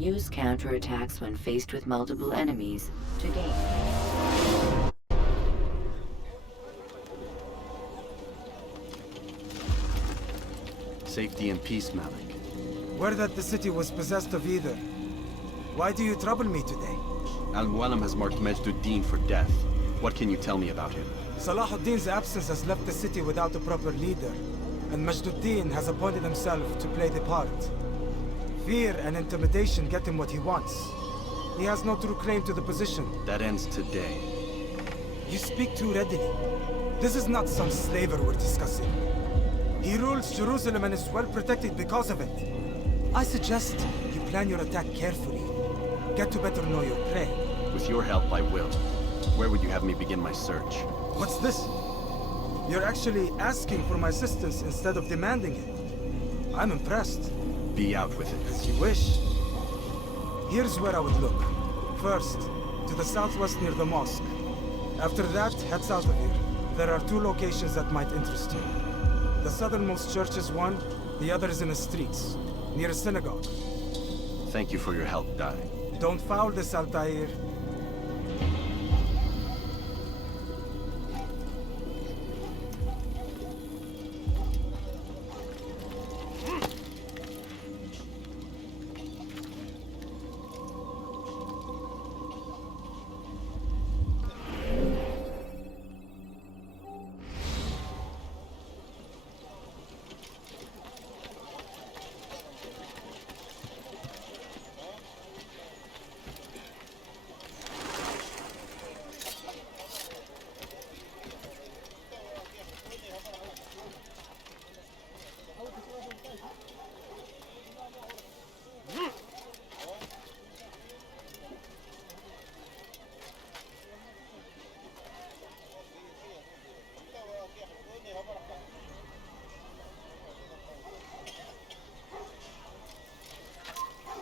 Use counterattacks when faced with multiple enemies to gain. Safety and peace, Malik. Word that the city was possessed of either. Why do you trouble me today? Al-Mualim has marked Majduddin for death. What can you tell me about him? Salahuddin's absence has left the city without a proper leader, and Majduddin has appointed himself to play the part. Fear and intimidation get him what he wants. He has no true claim to the position. That ends today. You speak too readily. This is not some slaver we're discussing. He rules Jerusalem and is well protected because of it. I suggest you plan your attack carefully. Get to better know your prey. With your help, I will. Where would you have me begin my search? What's this? You're actually asking for my assistance instead of demanding it. I'm impressed. Be out with it. As you wish. Here's where I would look. First, to the southwest near the mosque. After that, head south of here. There are 2 locations that might interest you. The southernmost church is one, the other is in the streets, near a synagogue. Thank you for your help, Dai. Don't foul this, Altair.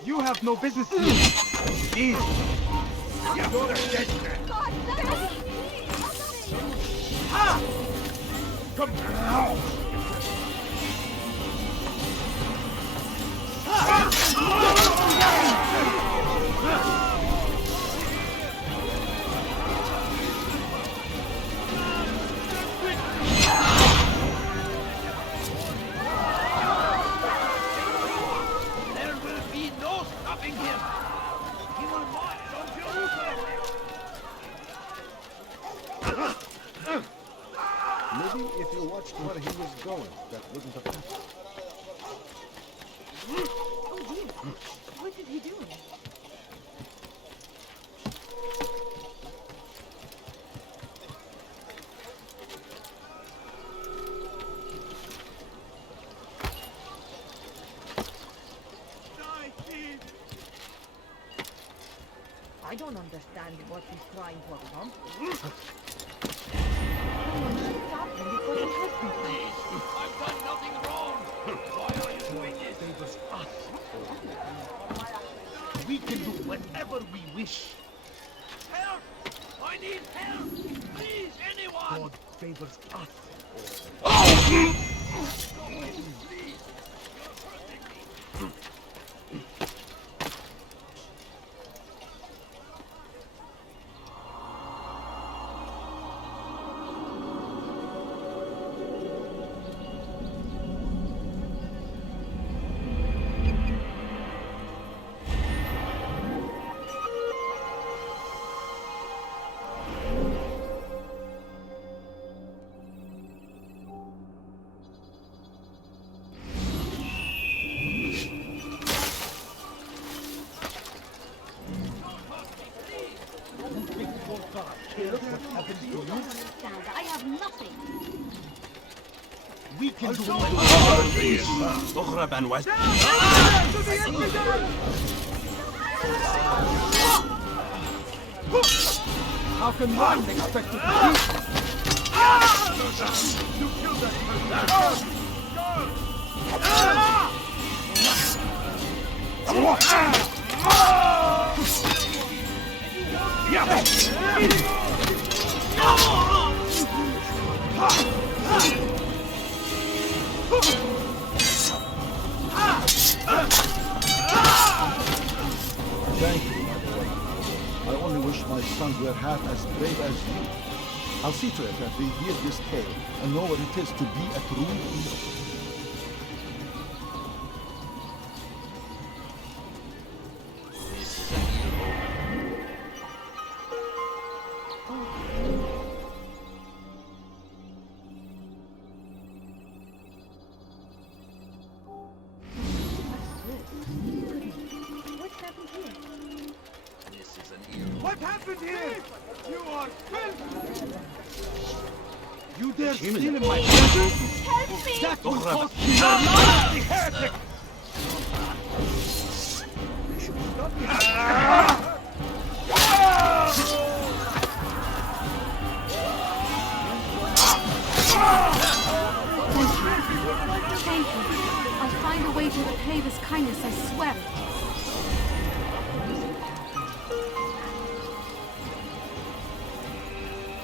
You have no business here. Please. You're dead man. God, let me! Ha! Come now. Maybe if you watched where he was going, that wouldn't have happened. Oh dear. What did he do? I don't understand what he's trying to accomplish. Stop him before he hurts himself. I've done nothing wrong. Why are you doing this? Favors us. We can do whatever we wish. Help! I need help! Please, anyone! God favors us. Oh! I have nothing. We can do اغرب عن وجهي. How can one expect to compete? You killed that person! were half as brave as you. I'll see to it that they hear this tale and know what it is to be a true hero. What happened here? This is an evil. What happened here? You are filthy! You dare steal in my presence? Help me! That will cost you your life, the heretic! Thank you. I'll find a way to repay this kindness, I swear it.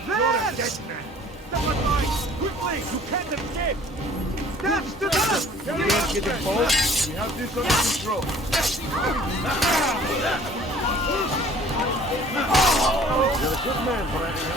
You're a dead man! Someone mine! Quickly! You can't escape! That's to them! You ain't getting both. We have this under control. You're a good man, Brandon.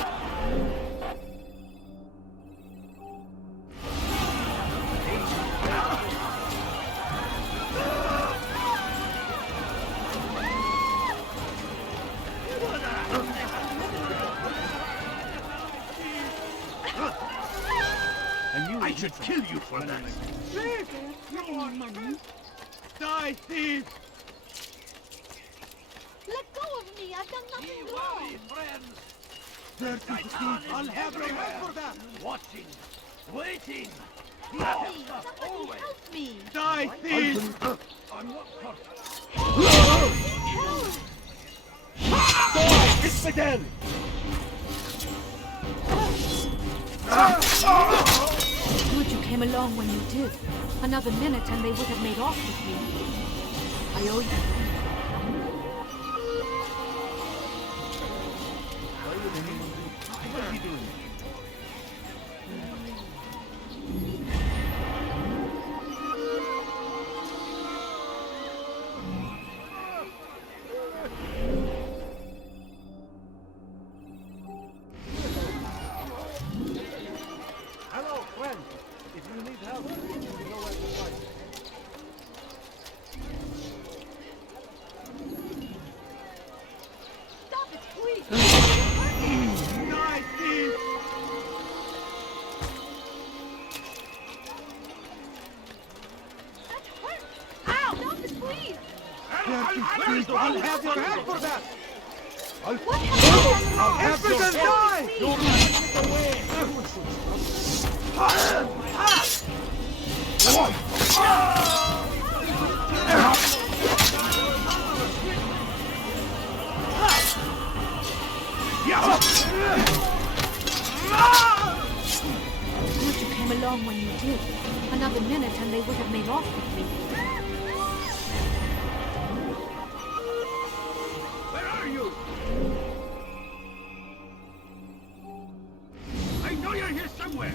I should kill you for that! Thief! You are money! Die, thief! Let go of me! I've done nothing wrong! Friends! I'll have your head for that! Watching! Waiting! He Please, helps us somebody always! help me! Die, thief! On what part? Help! Infidel! Good you came along when you did. Another minute and they would have made off with me. I owe you. What are you doing? Hello, friend. If you need help, you know where to find me. Stop it, please! Die, thief! That hurts! Ow! Stop it, please! I'll have your head for that! What happened? I'll have your Help die! me! You're running away! Good you came along when you did. Another minute and they would have made off with me. Where are you? I know you're here somewhere!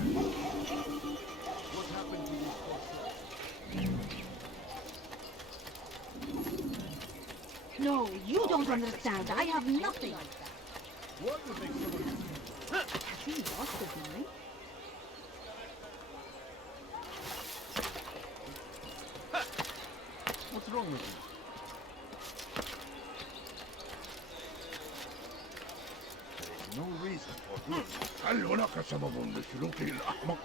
What happened to these folks? No, you don't understand. I have nothing. What would make someone... Has he lost his mind? What's wrong with you? There's no reason for doing this. هل هناك سبب لسلوكه الأحمق؟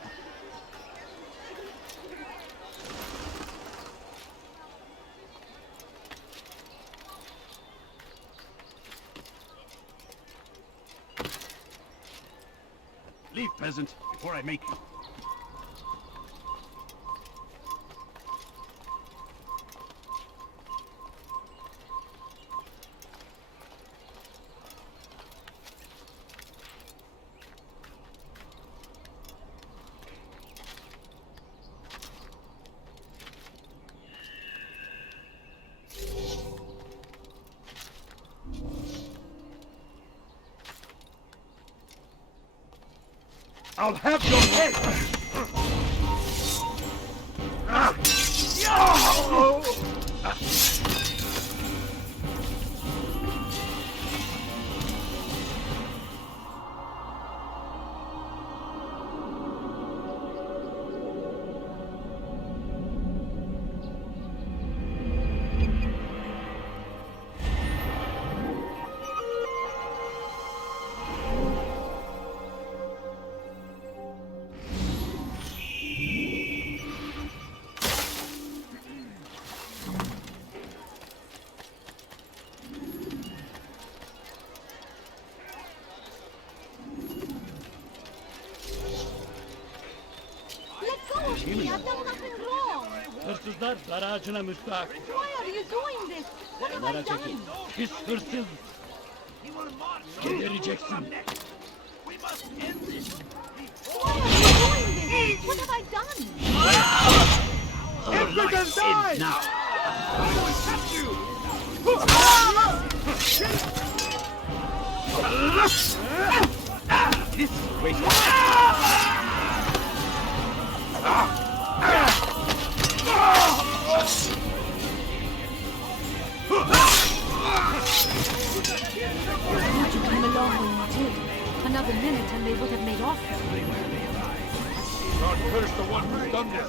Leave, peasant, before I make you. I'll have your head! Hırsızlar dar ağacına müstahak. Why are you doing this? What have I Kenara çekil. done? Pis hırsız. Gebereceksin. Why are you doing this? What have I done? Everyone die! Now. This is wasteful. Glad you came along when you did. Another minute and they would have made off with me. God curse the one who's done this.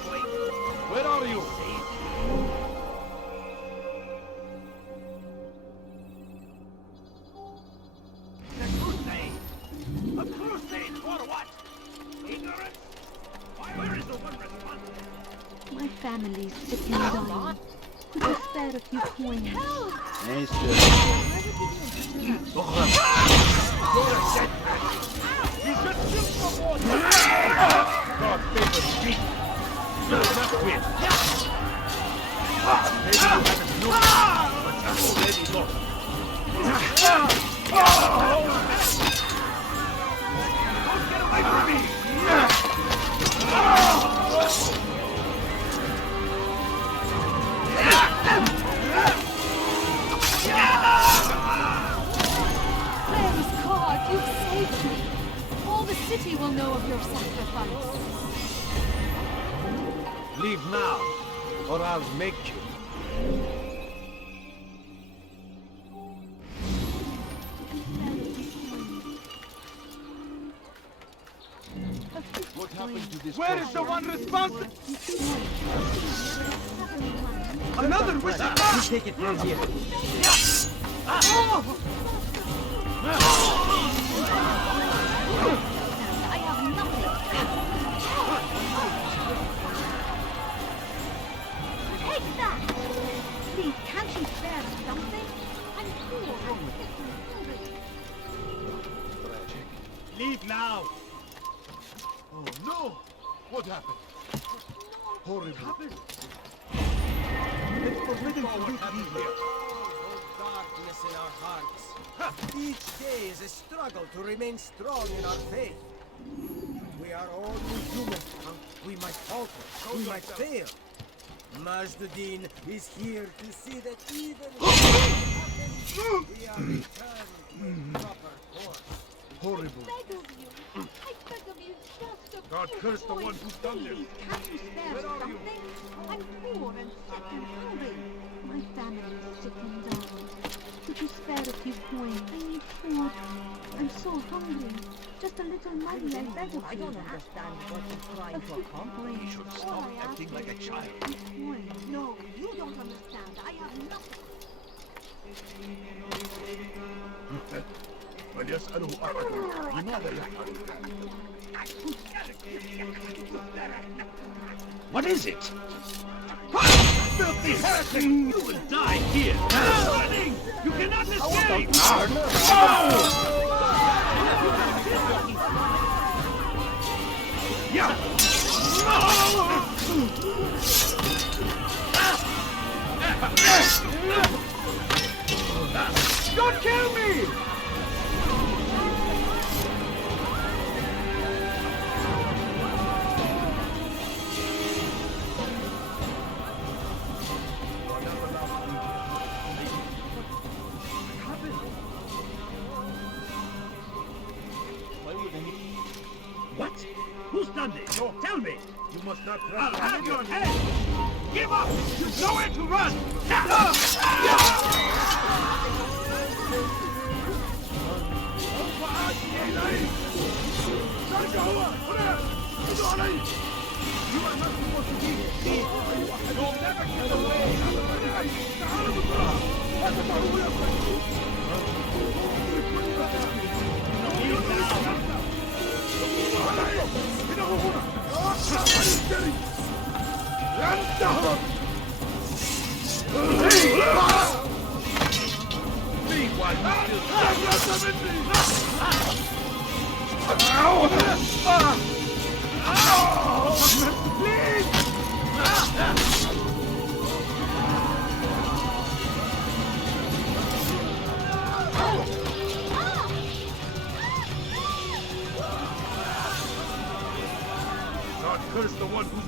Where are you? A crusade for what? Ignorance? Where is the one responsible? My family's sick and dying. Could you spare a few coins? Neyse. He's just some water. God favor me. You're not win. Maybe you haven't known, but you've already lost. Get away from me! Praise God, you've saved me. All the city will know of your sacrifice. Leave now, or I'll make you. What happened to this Where is the one responsible? Another wizard! Take it from here. I have nothing. Take that! Please, can't you spare something? I'm poor. I'm sick and hungry. Leave now. Oh no! What happened? Horrible. It's forbidden to leave here. Darkness in our hearts. Each day is a struggle to remain strong in our faith. We are all human, and we might falter, we might fail. Majduddin is here to see that even if we are returned to a proper course. Horrible. I beg of you. I beg of you, just a God few curse the one coins, who's done this. please. Can't you spare Where are you? something? I'm poor and sick and hungry. My family is sick and dying. Could you spare a few coins? I need food. I'm so hungry. Just a little money, I beg of you. I don't understand what you're A trying to few accomplish. coins. should All stop I ask acting like a is child. a few coins. No, you don't understand. I have nothing. فليسأله أحد لماذا يفعل؟ What is it? Filthy heretic! You will die here! Running! You cannot escape! Yeah! Don't kill me! What? Who's done this? No. Tell me! You must not run. I'll have your head! Give up! You've nowhere to run! You are not supposed to be here. You'll never get away! Leave while you still... Please!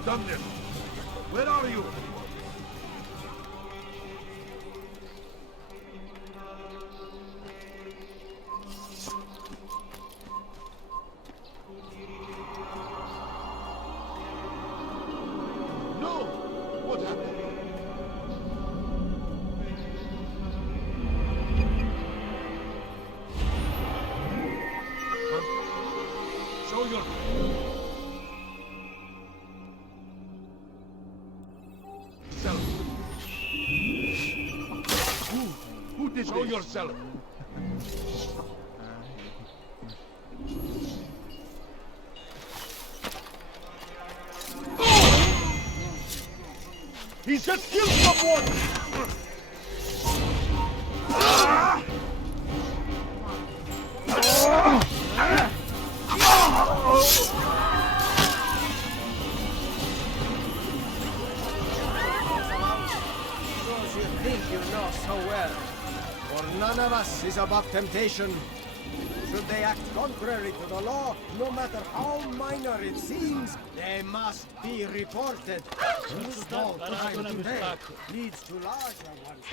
done this? Where are you? No! What happened? Huh? Show your... Self. Who did Show this? Yourself. He just killed someone! Those you think you know so well. For none of us is above temptation. Should they act contrary to the law, no matter how minor it seems, they must be reported. Small crime today leads to larger ones.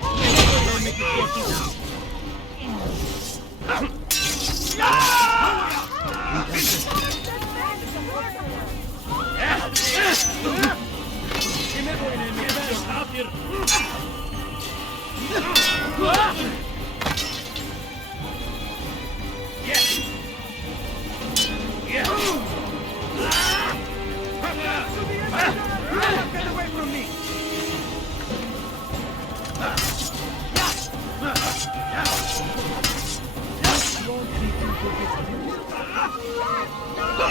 Get away from me!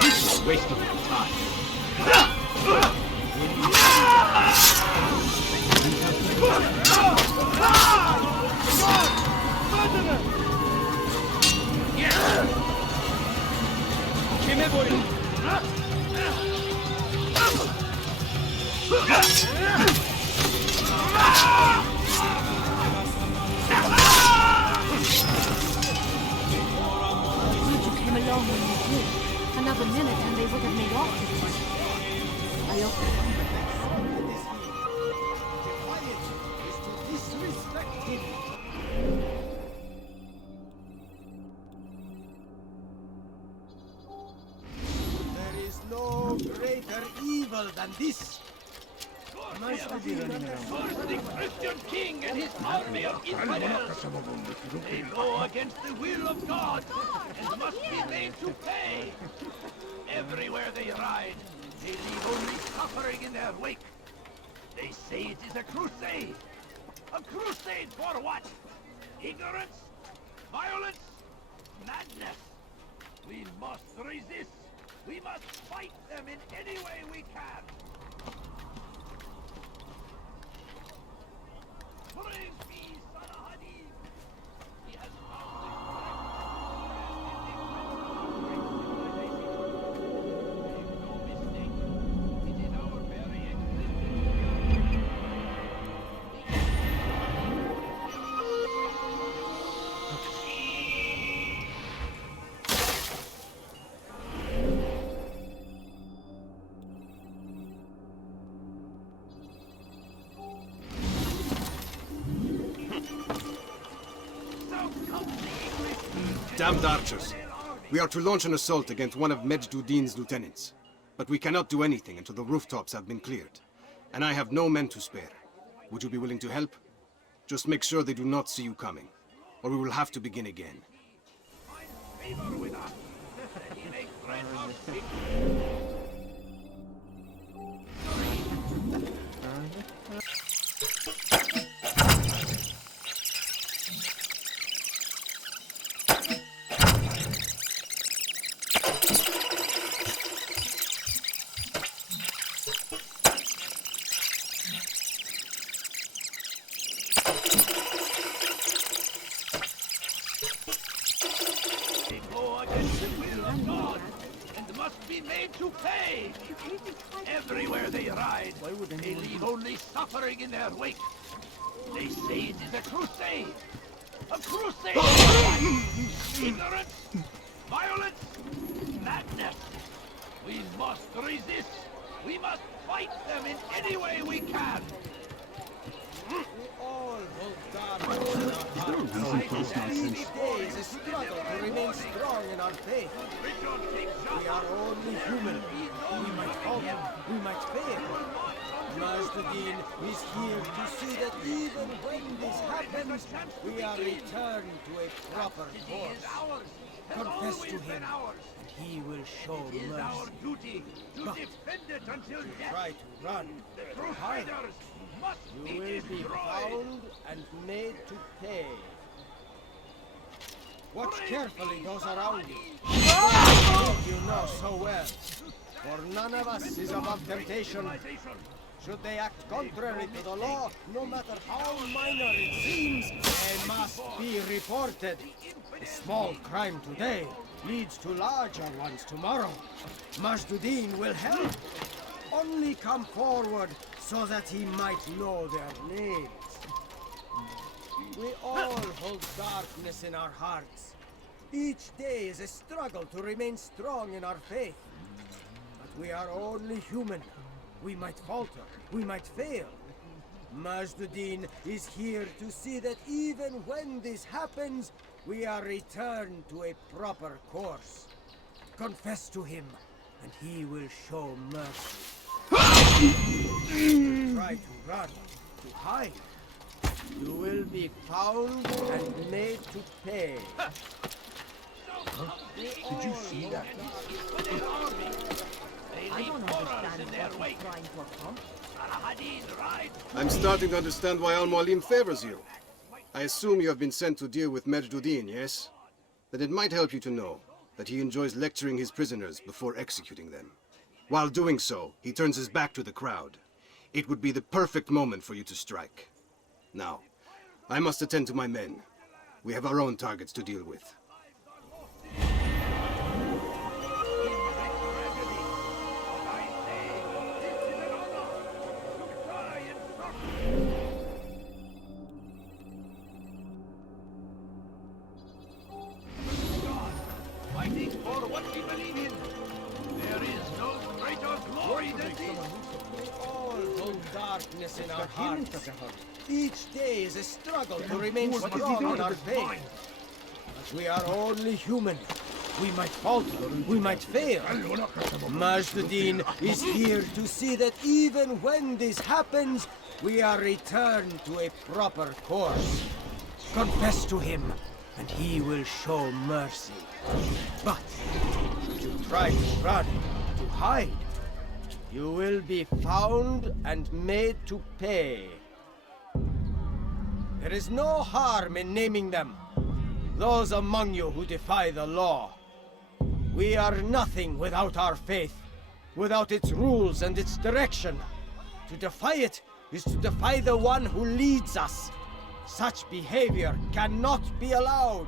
This is a waste of my time. Glad you came along when you did. Another minute and they would have made off with us. I often Defiance is to disrespect him. There is no greater evil than this. The Christian king and his army of infidels. They go against the will of God and must be made to pay. Everywhere they ride, they leave only suffering in their wake. They say it is a crusade. A crusade for what? Ignorance? Violence? Madness? We must resist. We must fight them in any way we can. Praise be Salah Hadid. He has found the correct and the mistake. It is our very existence. Damned archers. We are to launch an assault against one of Medjduddin's lieutenants. But we cannot do anything until the rooftops have been cleared. And I have no men to spare. Would you be willing to help? Just make sure they do not see you coming, or we will have to begin again. Favor with us, that he may grant our speech. They go against the will of God and must be made to pay. Everywhere they ride, they leave only suffering in their wake. They say it is a crusade. A crusade! Ignorance, violence, madness. We must resist. We must fight them in any way we can. We all hold darkness in our hearts. Each day is a struggle to remain strong in our faith. We are only human. We might falter, we might fail. Majdudin is here to see that even when this happens, we are returned to a proper course. Confess to him, and he will show mercy. Duty to But defend it until death. try to run, to hide. Must You will be found and made to pay. Watch carefully those around you. You know so well. For none of us is above temptation. Should they act contrary to the law, no matter how minor it seems, they must be reported. A small crime today leads to larger ones tomorrow. Majdudin will help. Only come forward so that he might know their names. We all hold darkness in our hearts. Each day is a struggle to remain strong in our faith. But we are only human. We might falter, we might fail. Majdudin is here to see that even when this happens, we are returned to a proper course. Confess to him, and he will show mercy. Try to run, to hide. You will be found and made to pay. Did you see that? I don't understand what he's trying to accomplish. I'm starting to understand why Al-Mualim favors you. I assume you have been sent to deal with Majdudin, yes? Then it might help you to know that he enjoys lecturing his prisoners before executing them. While doing so, he turns his back to the crowd. It would be the perfect moment for you to strike. Now, I must attend to my men. We have our own targets to deal with. Fighting for what we believe in. There is no greater glory than this. We all hold darkness in our hearts. Each day is a struggle to remain strong in our faith. But we are only human. We might falter, we might fail. Majdudin is here to see that even when this happens, we are returned to a proper course. Confess to him, and he will show mercy. But should you try to run, to hide, you will be found and made to pay. There is no harm in naming them. Those among you who defy the law. We are nothing without our faith, without its rules and its direction. To defy it is to defy the one who leads us. Such behavior cannot be allowed.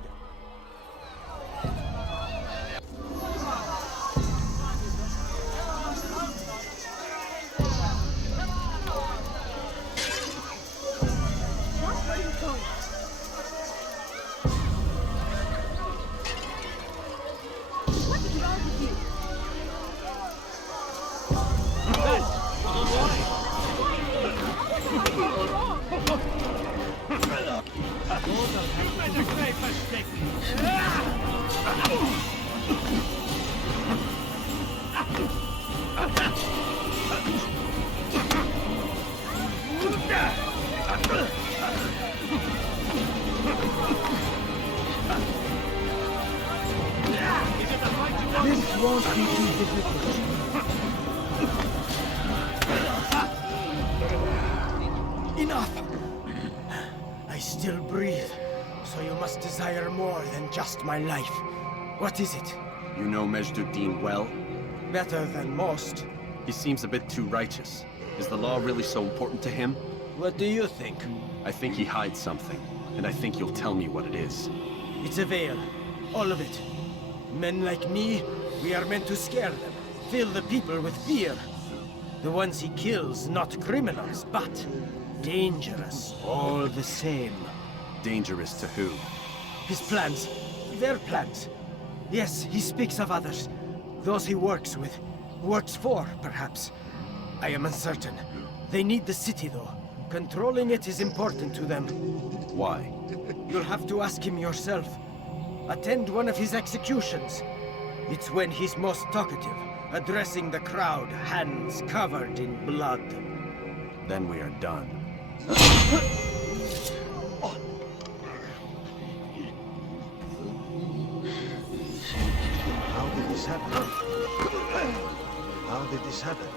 This won't be too difficult. Enough! I still breathe, so you must desire more than just my life. What is it? You know Majdudin well? Better than most. He seems a bit too righteous. Is the law really so important to him? What do you think? I think he hides something, and I think you'll tell me what it is. It's a veil. All of it. Men like me, we are meant to scare them, fill the people with fear. The ones he kills, not criminals, but dangerous all the same. Dangerous to who? His plans, their plans. Yes, he speaks of others. Those he works with, works for, perhaps. I am uncertain. They need the city, though. Controlling it is important to them. Why? You'll have to ask him yourself. Attend one of his executions. It's when he's most talkative, addressing the crowd, hands covered in blood. Then we are done. How did this happen? How did this happen?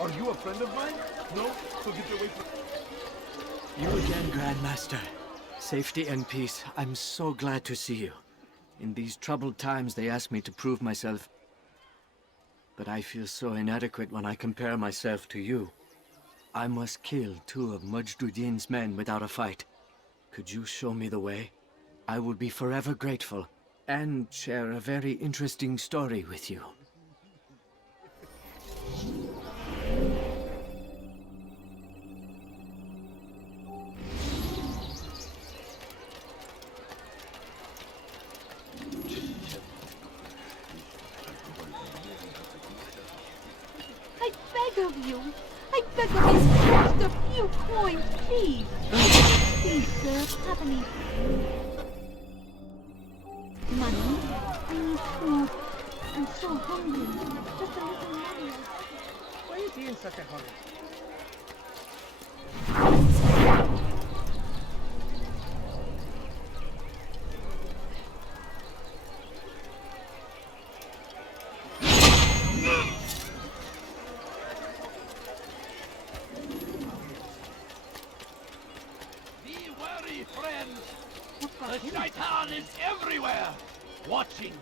Are you a friend of mine? No? So get away from... You again, Grandmaster. Safety and peace. I'm so glad to see you. In these troubled times, they ask me to prove myself. But I feel so inadequate when I compare myself to you. I must kill 2 of Mujduddin's men without a fight. Could you show me the way? I will be forever grateful, and share a very interesting story with you. I beg of you. I beg of you, just a few coins, please. Please, sir, have any money? I need food. I'm so hungry. Just a little money. Why is he in such a hurry? Be wary, friends. The Shaitan is everywhere. Watching,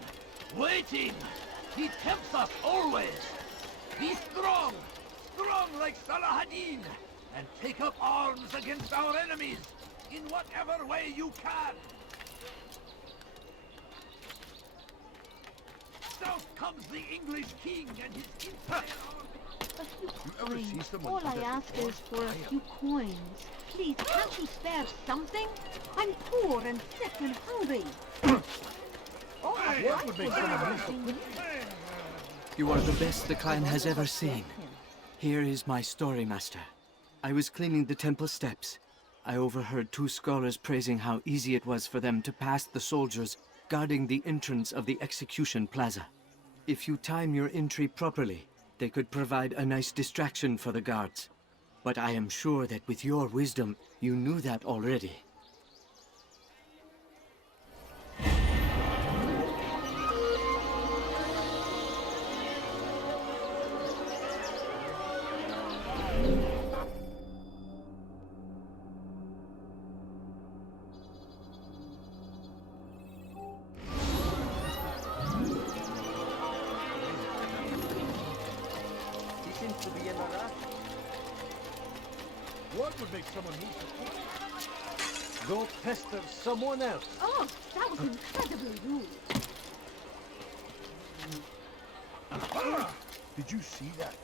waiting. He tempts us always. Be strong, strong like Salahadin, and take up arms against our enemies in whatever way you can. South comes the English king and his entire army. A few coins. All I ask is for a few coins. Please, can't you spare something? I'm poor and sick and hungry. What would make someone You are the best the clan has ever seen. Here is my story, Master. I was cleaning the temple steps. I overheard 2 scholars praising how easy it was for them to pass the soldiers guarding the entrance of the execution plaza. If you time your entry properly, they could provide a nice distraction for the guards. But I am sure that with your wisdom, you knew that already. He seems to be in a rush. What would make someone move? Go pester someone else. Oh, that was incredibly rude. Did you see that?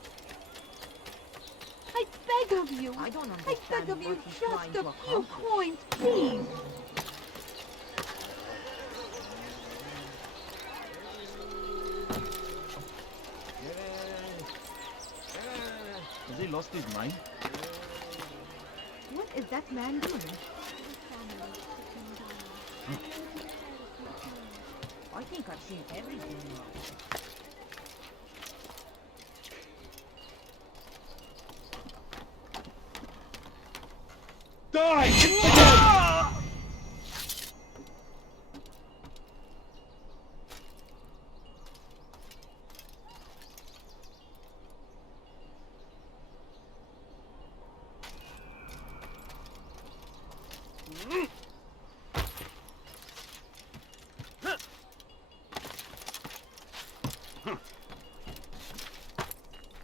I beg of you. I don't I understand beg of you, what he's just trying a to few accomplish. coins, please. Has he lost his mind? What is that man doing? I think I've seen everything now.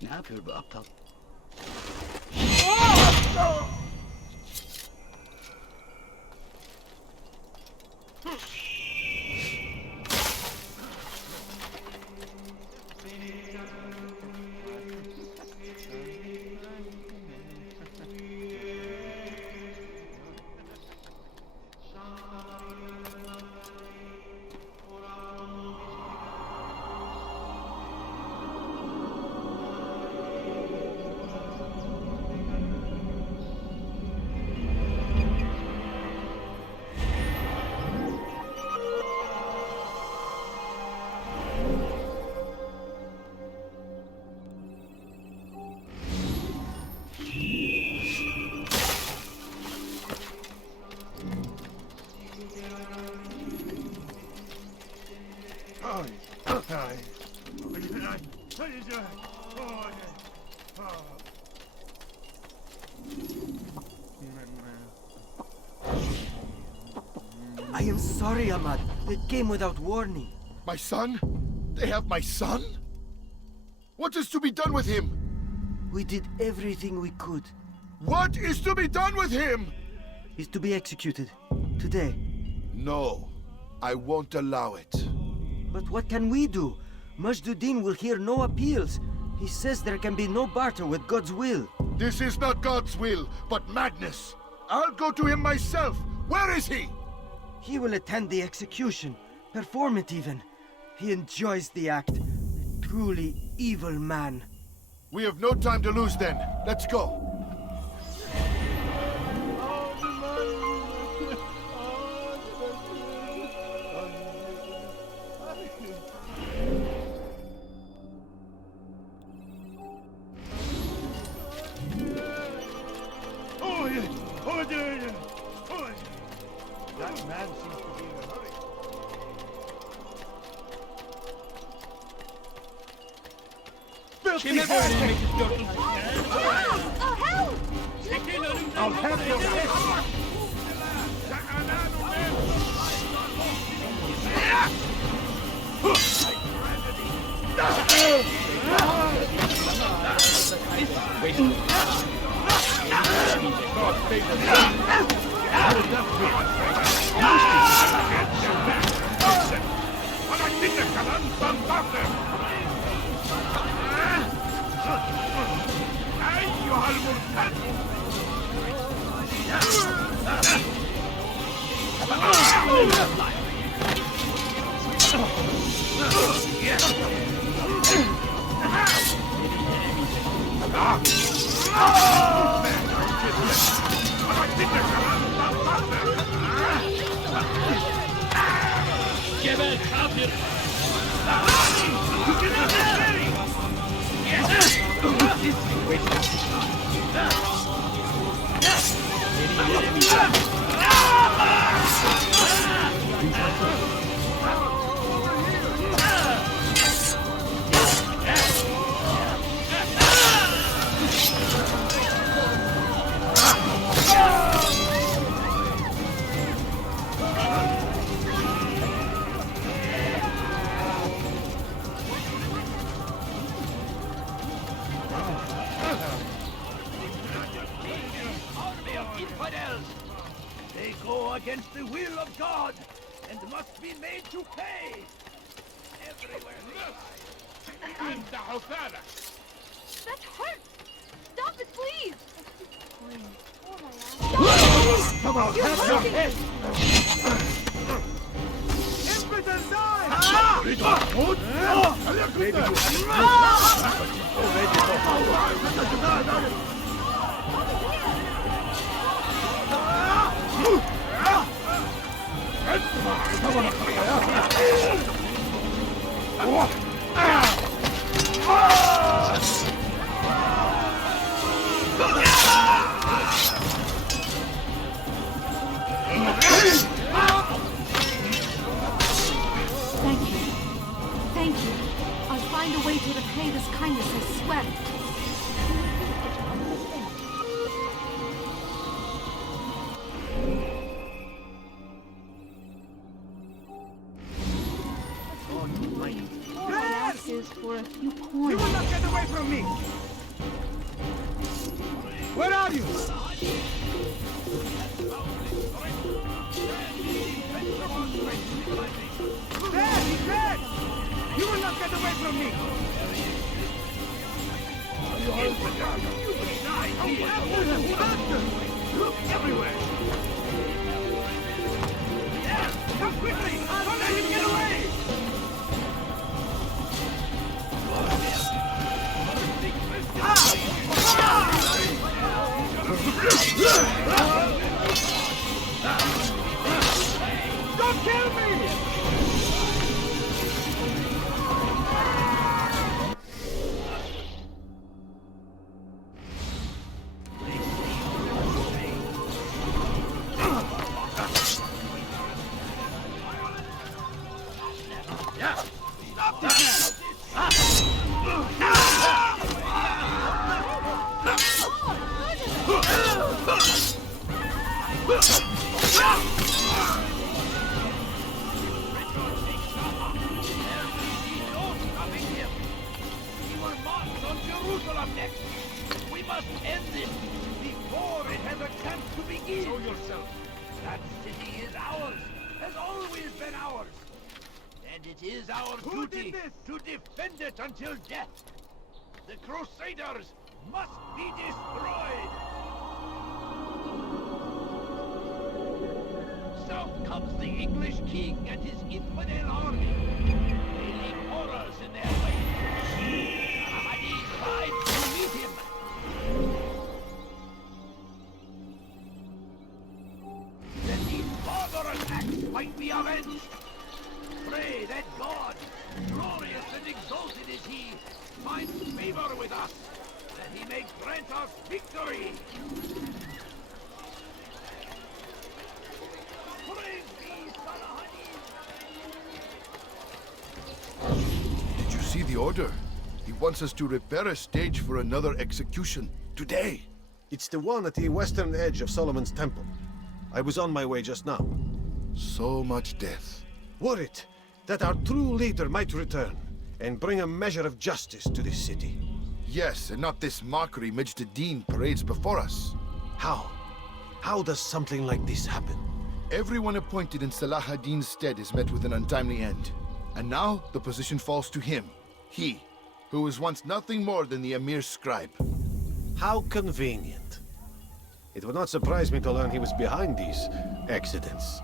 Ne yapıyor bu aptal? I am sorry, Ahmad. It came without warning. My son? They have my son? What is to be done with him? We did everything we could. What is to be done with him? He's to be executed. Today. No, I won't allow it. But what can we do? Majduddin will hear no appeals. He says there can be no barter with God's will. This is not God's will, but madness. I'll go to him myself. Where is he? He will attend the execution. Perform it even. He enjoys the act. Truly evil man. We have no time to lose then. Let's go. That man seems to be in a hurry. Kime böyle yemek istiyorsun? Çekil önümden! I'll have your head! أيها المرتد Geber kafir! Army of infidels! They go against the will of God and must be made to pay! Everywhere they lie. That hurts! Stop it, please! Come on, You're have your hurting head! Maybe you Thank you. Thank you. I'll find a way to repay this kindness, I swear. All I ask is for a few coins. You will not get away from me! Where are you? There! He's dead! You will not get away from me! Look everywhere! Yeah! Come quickly! Don't let him get away! Don't kill me! Jerusalem next. We must end this before it has a chance to begin. Show yourself. That city is ours, has always been ours. And it is our duty to defend it until death. The Crusaders must be destroyed. South comes the English king and his infidel army. They leave horrors in their wake. Ahmadis ride to meet him. That these barbarous acts might be avenged. Pray that God, glorious and exalted is he, finds favor with us, that he may grant us victory. Praise be Salahadin. Did you see the order? He wants us to repair a stage for another execution. Today! It's the one at the western edge of Solomon's Temple. I was on my way just now. So much death. Worried that our true leader might return and bring a measure of justice to this city. Yes, and not this mockery Majd parades before us. How? How does something like this happen? Everyone appointed in Salah ad-Din's stead is met with an untimely end. And now the position falls to him. He, who was once nothing more than the Emir's scribe. How convenient. It would not surprise me to learn he was behind these accidents.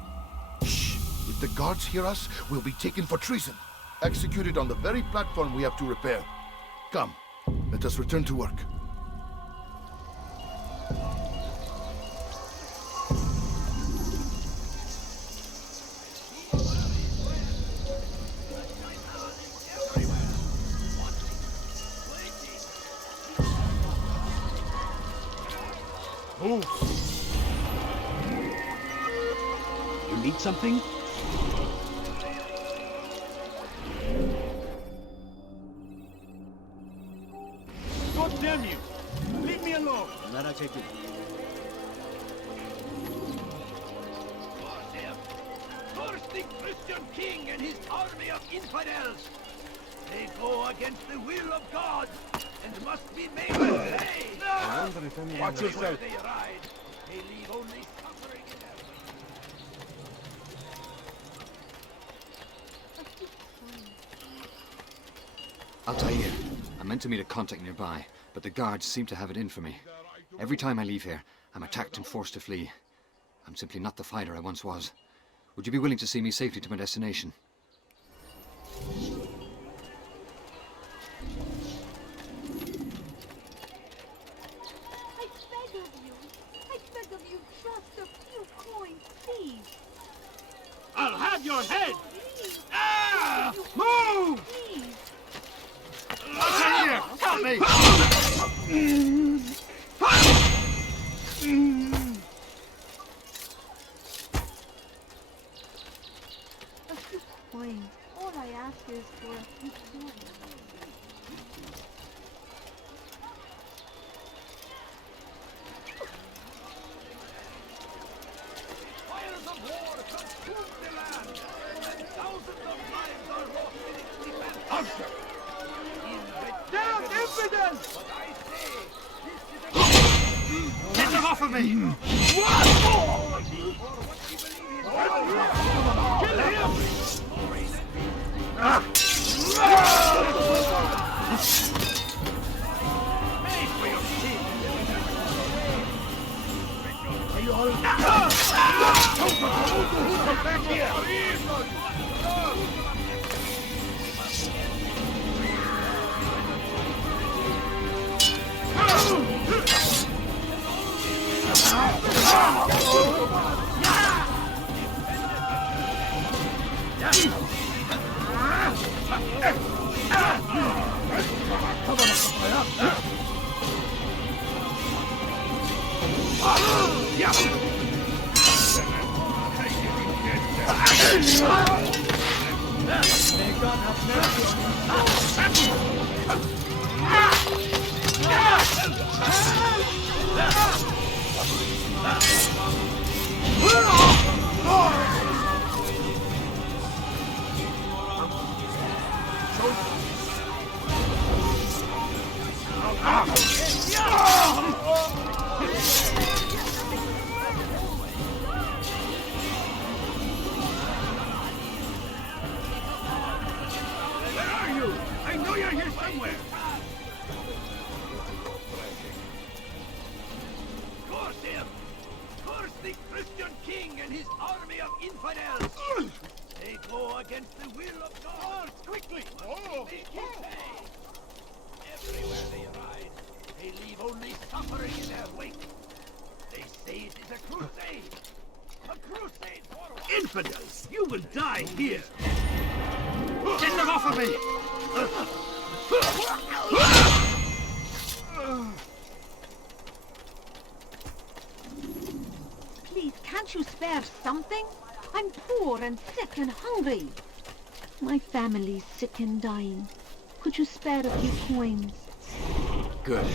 Shh! If the guards hear us, we'll be taken for treason. Executed on the very platform we have to repair. Come, let us return to work. Move! You need something? God damn you! Leave me alone! Let I take it. First the Christian king and his army of infidels. They go against the will of God and must be made to pay. Watch yourself. They ride. They leave only suffering in their wake. Altair, I meant to meet a contact nearby, but the guards seem to have it in for me. Every time I leave here, I'm attacked and forced to flee. I'm simply not the fighter I once was. Would you be willing to see me safely to my destination? I beg of you, just a few coins, please. I'll have your head! Please. Ah! Move! Move! Please. Altair, help me! A few coins. All I ask is for a few coins. Fires of war consume the land, and thousands of lives are lost in its defense. Answer! Damn infidels! But I say, this is a... Get them off of me! What? For what we believe is Kill him! glory Pay for your sin! Are you all... Come back here! May God have mercy on you. you? I know you're here somewhere! Curse him! Curse the Christian king and his army of infidels! They go against the will of God! Quickly! They pay! Everywhere they ride, they leave only suffering in their wake. They say it is a crusade! A crusade for what? Infidels! You will die here! Get them off of me! Please, can't you spare something? I'm poor and sick and hungry. My family's sick and dying. Could you spare a few coins? Good.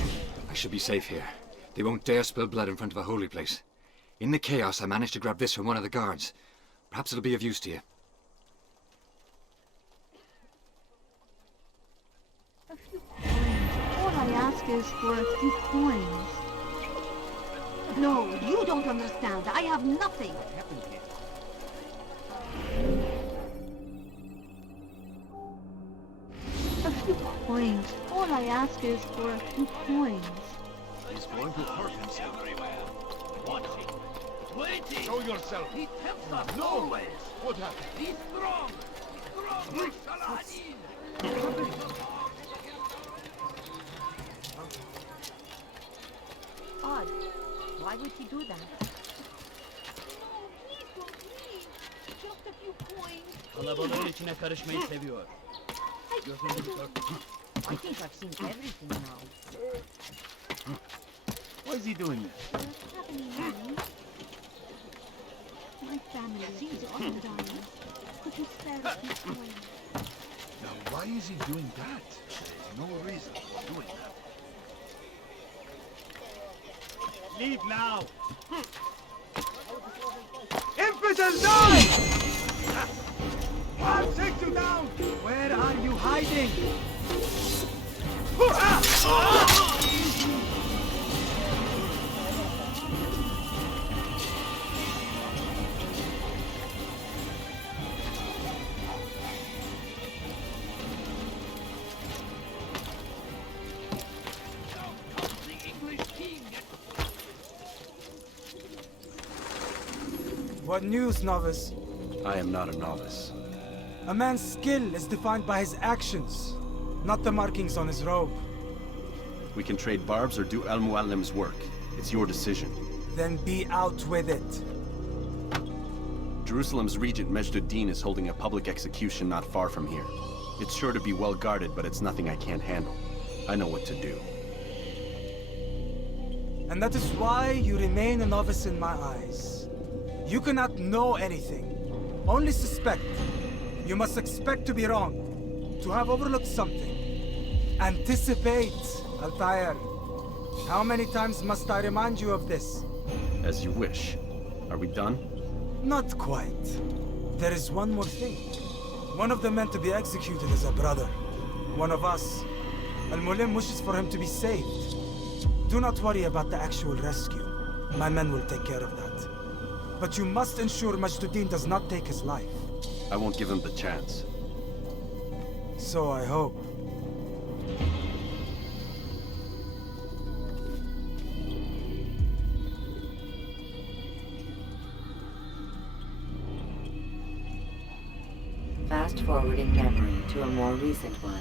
I should be safe here. They won't dare spill blood in front of a holy place. In the chaos, I managed to grab this from one of the guards. Perhaps it'll be of use to you. A few coins. All I ask is for a few coins. No, you don't understand. I have nothing. What happened here? A few coins. All I ask is for a few coins. He's going to hurt himself everywhere. Watching. Waiting. Show yourself. He tempts us No. always. What happened? He's strong. Strong like Saladin. Odd. Why would he do that? Please don't leave. Just a few coins. Kalabalığın içine karışmayı seviyor. I think I've seen everything now. Why is he doing this? Have any money? My family is all dying. Could you spare a few coins? Now, why is he doing that? There's no reason for doing that. Leave now. Infidel, die! I'll take you down! Where are you hiding? What news, novice? I am not a novice. A man's skill is defined by his actions, not the markings on his robe. We can trade barbs or do Al-Muallim's work. It's your decision. Then be out with it. Jerusalem's regent Majd-ud-Din is holding a public execution not far from here. It's sure to be well guarded, but it's nothing I can't handle. I know what to do. And that is why you remain a novice in my eyes. You cannot know anything, only suspect. You must expect to be wrong, to have overlooked something. Anticipate, Altair. How many times must I remind you of this? As you wish. Are we done? Not quite. There is one more thing. One of the men to be executed is a brother. One of us. Al-Mulim wishes for him to be saved. Do not worry about the actual rescue. My men will take care of that. But you must ensure Majd-ud-Din does not take his life. I won't give him the chance. So I hope. Fast-forwarding memory to a more recent one.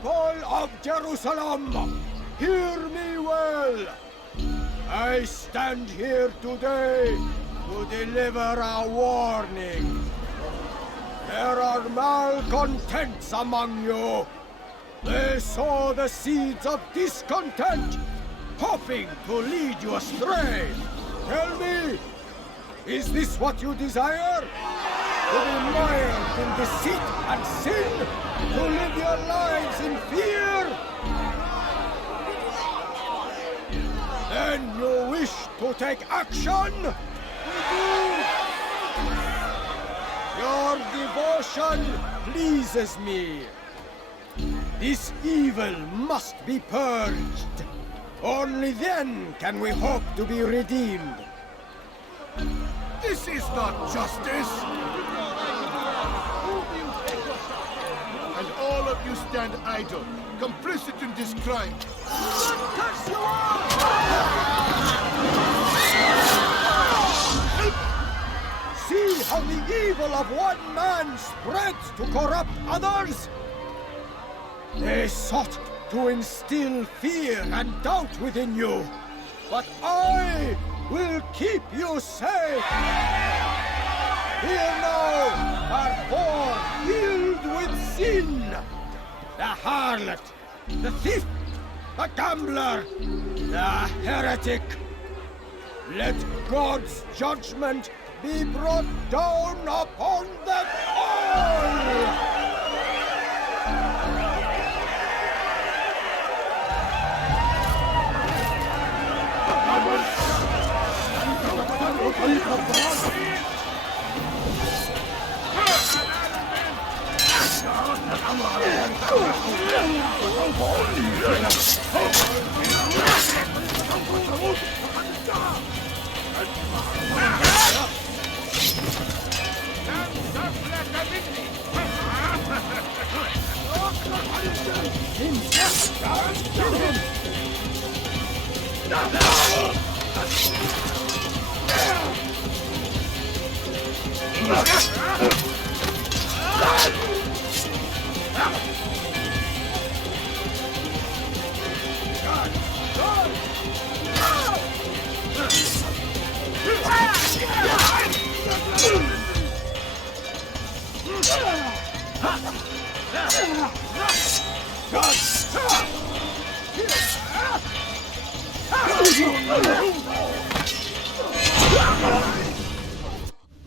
people of Jerusalem, hear me well. I stand here today to deliver a warning. There are malcontents among you. They sow the seeds of discontent, hoping to lead you astray. Tell me, is this what you desire? To be mired in deceit and sin? To live your lives in fear? Then you wish to take action? Your devotion pleases me. This evil must be purged. Only then can we hope to be redeemed. This is not justice! And all of you stand idle, complicit in this crime. See how the evil of one man spreads to corrupt others? They sought to instill fear and doubt within you, but I will keep you safe. Here now are four filled with sin. The harlot, the thief, the gambler, the heretic. Let God's judgment be brought down upon them all!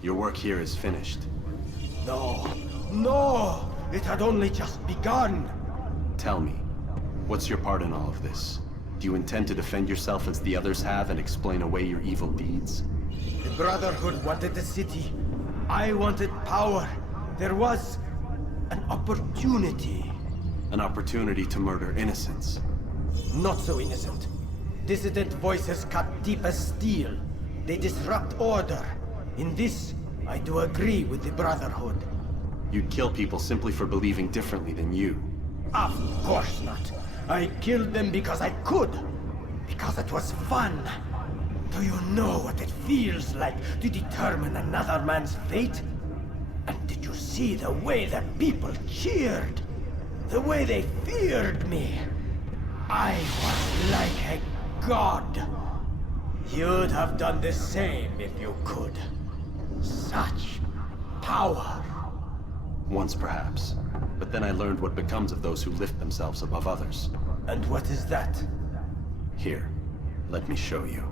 Your work here is finished. No, no! It had only just begun! Tell me, what's your part in all of this? Do you intend to defend yourself as the others have and explain away your evil deeds? The Brotherhood wanted the city. I wanted power. There was an opportunity. An opportunity to murder innocents. Not so innocent. Dissident voices cut deep as steel. They disrupt order. In this, I do agree with the Brotherhood. You'd kill people simply for believing differently than you. Of course not. I killed them because I could. Because it was fun. Do you know what it feels like to determine another man's fate? And did you see the way that people cheered? The way they feared me? I was like a god. You'd have done the same if you could. Such power. Once perhaps. But then I learned what becomes of those who lift themselves above others. And what is that? Here, let me show you.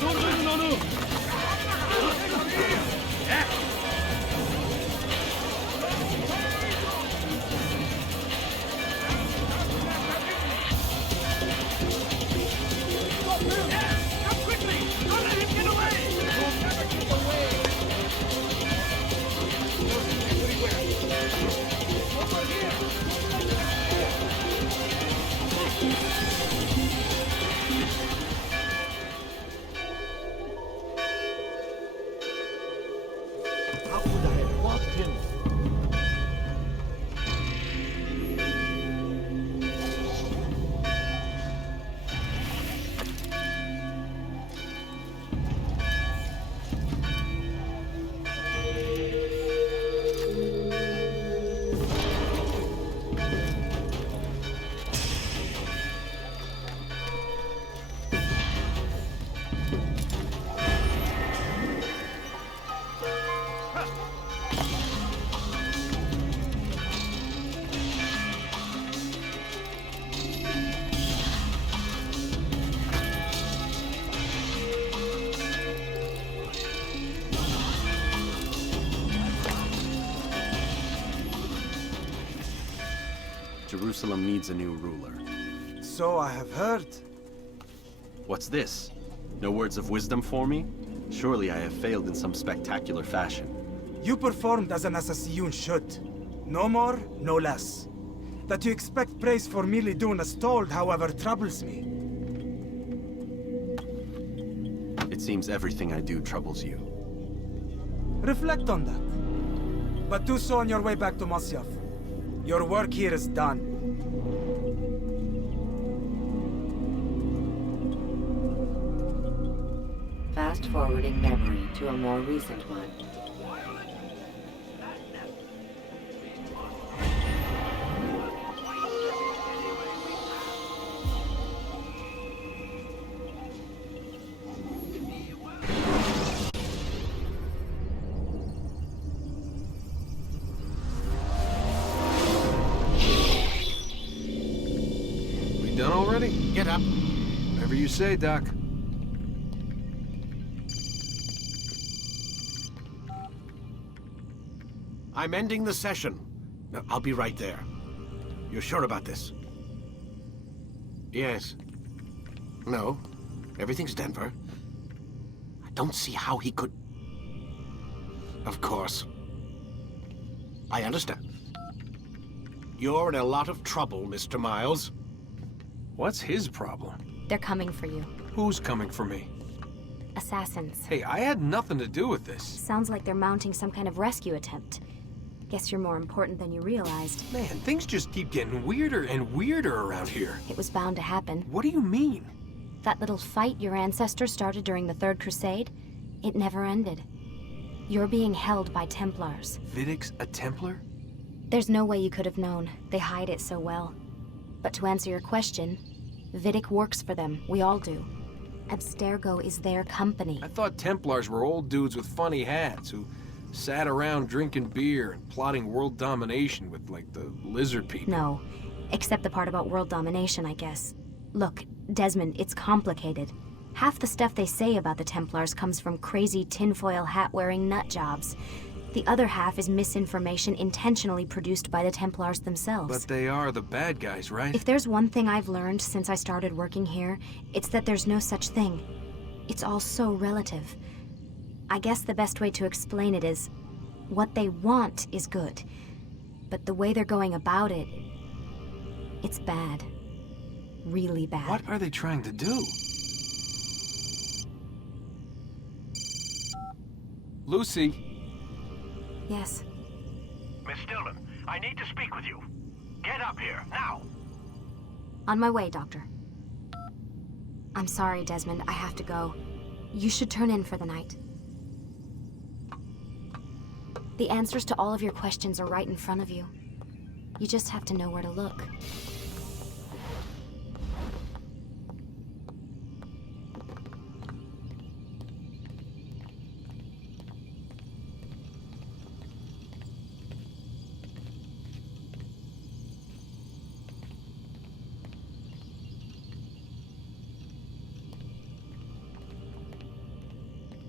Durdurun onu! Come quickly! Don't let him get away! He'll never get away! Over here! How could I have lost him? Jerusalem needs a new ruler. So I have heard. What's this? No words of wisdom for me? Surely I have failed in some spectacular fashion. You performed as an assassin should. No more, no less. That you expect praise for merely doing as told, however, troubles me. It seems everything I do troubles you. Reflect on that. But do so on your way back to Masyaf. Your work here is done. Fast-forwarding memory to a more recent one. Done already? Get up. Whatever you say, Doc. I'm ending the session. No, I'll be right there. You're sure about this? Yes. No. Everything's Denver. I don't see how he could... Of course. I understand. You're in a lot of trouble, Mr. Miles. What's his problem? They're coming for you. Who's coming for me? Assassins. Hey, I had nothing to do with this. Sounds like they're mounting some kind of rescue attempt. Guess you're more important than you realized. Man, things just keep getting weirder and weirder around here. It was bound to happen. What do you mean? That little fight your ancestors started during the Third Crusade, it never ended. You're being held by Templars. Vidic's a Templar? There's no way you could have known. They hide it so well. But to answer your question, Vidic works for them. We all do. Abstergo is their company. I thought Templars were old dudes with funny hats who sat around drinking beer and plotting world domination with, like, the lizard people. No. Except the part about world domination, I guess. Look, Desmond, it's complicated. Half the stuff they say about the Templars comes from crazy tinfoil hat-wearing nut jobs. The other half is misinformation intentionally produced by the Templars themselves. But they are the bad guys, right? If there's one thing I've learned since I started working here, it's that there's no such thing. It's all so relative. I guess the best way to explain it is, what they want is good. But the way they're going about it, it's bad. Really bad. What are they trying to do? Lucy. Yes. Miss Stillman, I need to speak with you. Get up here, now! On my way, Doctor. I'm sorry, Desmond. I have to go. You should turn in for the night. The answers to all of your questions are right in front of you. You just have to know where to look.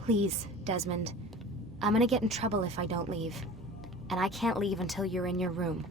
Please, Desmond. I'm gonna get in trouble if I don't leave. And I can't leave until you're in your room.